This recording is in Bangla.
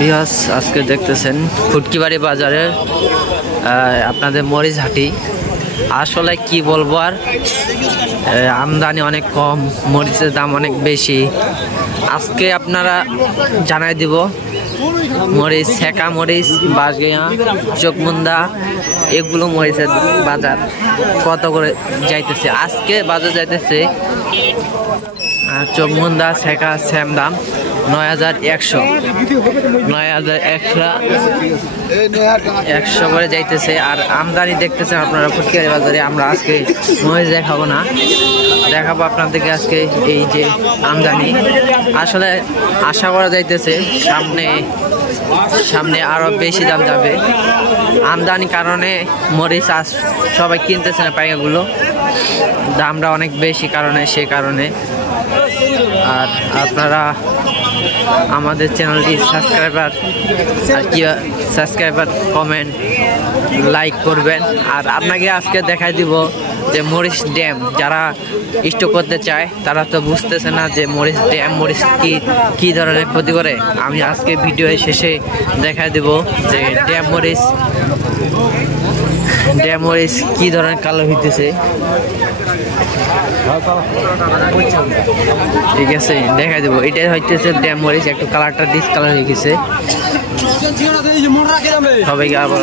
ভিউয়ার্স, আজকে দেখতেছেন ফুটকিবাড়ি বাজারে আপনাদের মরিচ হাটি। আসলে কি বলবো আর, আমদানি অনেক কম, মরিচের দাম অনেক বেশি। আজকে আপনারা জানাই দিব মরিচ, ছেঁকা মরিচ, বাঁশগিয়া, চোখমুন্দা, এগুলো মরিচের বাজার কত করে যাইতেছে। আজকে বাজার যাইতেছে চোখমুন্দা ছেঁকা সেম দাম ৯,১০০ ৯,১০০ করে যাইতেছে। আর আমদানি দেখতেছেন আপনারা ফুটকিবাড়ি বাজারে। আমরা আজকে মরিচ দেখাবো না, দেখাবো আপনাদেরকে আজকে এই যে আমদানি। আসলে আশা করা যাইতেছে সামনে আরো বেশি দাম যাবে। আমদানির কারণে মরিচ সবাই কিনতেছে না, পাইকারগুলো দামটা অনেক বেশি কারণে, সে কারণে। আর আপনারা আমাদের চ্যানেলটি সাবস্ক্রাইবার কমেন্ট লাইক করবেন। আর আপনাকে আজকে দেখাই দিব যে মরিচ ড্যাম যারা স্টক করতে চায় তারা তো বুঝতেছে না যে মরিচ ড্যাম মরিচ কি ধরনের ক্ষতি করে। আমি আজকে ভিডিও শেষে দেখাই দিব যে ড্যাম মরিচ কি ধরনের কালো হইতেছে। ঠিক আছে, দেখাই দেবো। এটাই হইতেছে ড্যাম মরিচ, একটু কালারটা ডিসকালার হয়ে গেছে। সবাইকে আবার